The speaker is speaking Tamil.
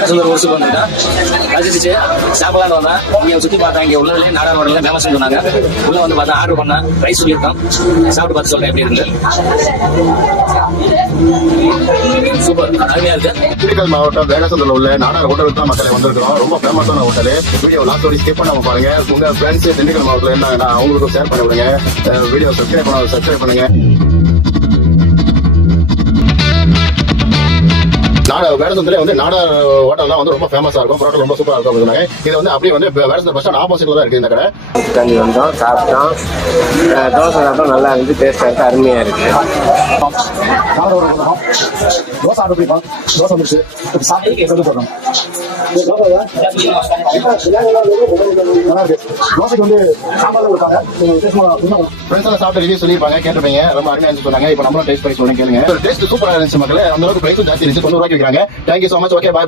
வேடசந்தூர் ஒரு சூப்பர் வந்துட்டா ரசிச்சு சாப்பிடலான்னு வந்தா இங்க சுத்தி பார்த்தா இங்க உள்ளதுலேயே நாடா ரோட்ல ஃபேமஸ் சொன்னாங்க. உள்ள வந்து பார்த்தா ஆர்டர் பண்ணா ரைஸ் சொல்லியிருக்கோம். சாப்பிட்டு பார்த்து சொல்றேன் எப்படி இருக்கு. சூப்பர் அருமையா இருக்கு. திண்டுக்கல் மாவட்டம் வேடசந்தூர்ல உள்ள நாடார் ஹோட்டலுக்கு தான் மக்களை வந்திருக்கிறோம். ரொம்ப ஃபேமஸான ஹோட்டல். வீடியோ லாஸ்ட் வரை ஸ்கிப் பண்ணாம பாருங்க. உங்க ஃப்ரெண்ட்ஸ் திண்டுக்கல் மாவட்டத்தில் இருந்தாங்கன்னா அவங்களுக்கு ஷேர் பண்ணி விடுங்க. வீடியோ சப்ஸ்கிரைப் பண்ணுங்க. வேடசந்தூர்ல வந்து நாடார் ஹோட்டல் தான் வந்து ரொம்ப ஃபேமஸா இருக்கும். பரோட்டா ரொம்ப சூப்பரா இருக்கும் சொன்னாங்க. இது வந்து அப்படியே வந்து வேடசந்தூர் பஸ் ஸ்டாண்ட் ஆப்போசிட்ல தான் இருக்கு இந்த கடை. தண்ணி வந்தோம், சாப்பிட்டோம். தோசை சாப்பிட்டோம், நல்லா இருந்து டேஸ்டா இருக்கு, அருமையா இருக்கு. தோசை ஆர்டர் பண்ணிப்போம். தோசை முடிச்சு சாப்பிட்டு சொல்லி போடுறோம். நல்லா இருக்கு. தோசைக்கு வந்து சாம்பார் கொடுப்பாங்க. ஃப்ரெண்ட்ஸ் சாப்பிட்டு ரிவ்யூ சொல்லியிருப்பாங்க, கேட்டிருப்பீங்க. ரொம்ப அருமையா இருந்துச்சு சொன்னாங்க. இப்போ நம்மளும் டேஸ்ட் பண்ணி சொல்லுங்க, கேளுங்க. டேஸ்ட் சூப்பரா இருந்துச்சு மக்களே. அந்த அளவுக்கு பிரைஸும் ஜாஸ்தி இருந்துச்சு. 90 ரூபாய்க்கு விற்கிறாங்க. Thank you so much. ஓகே, பாய்.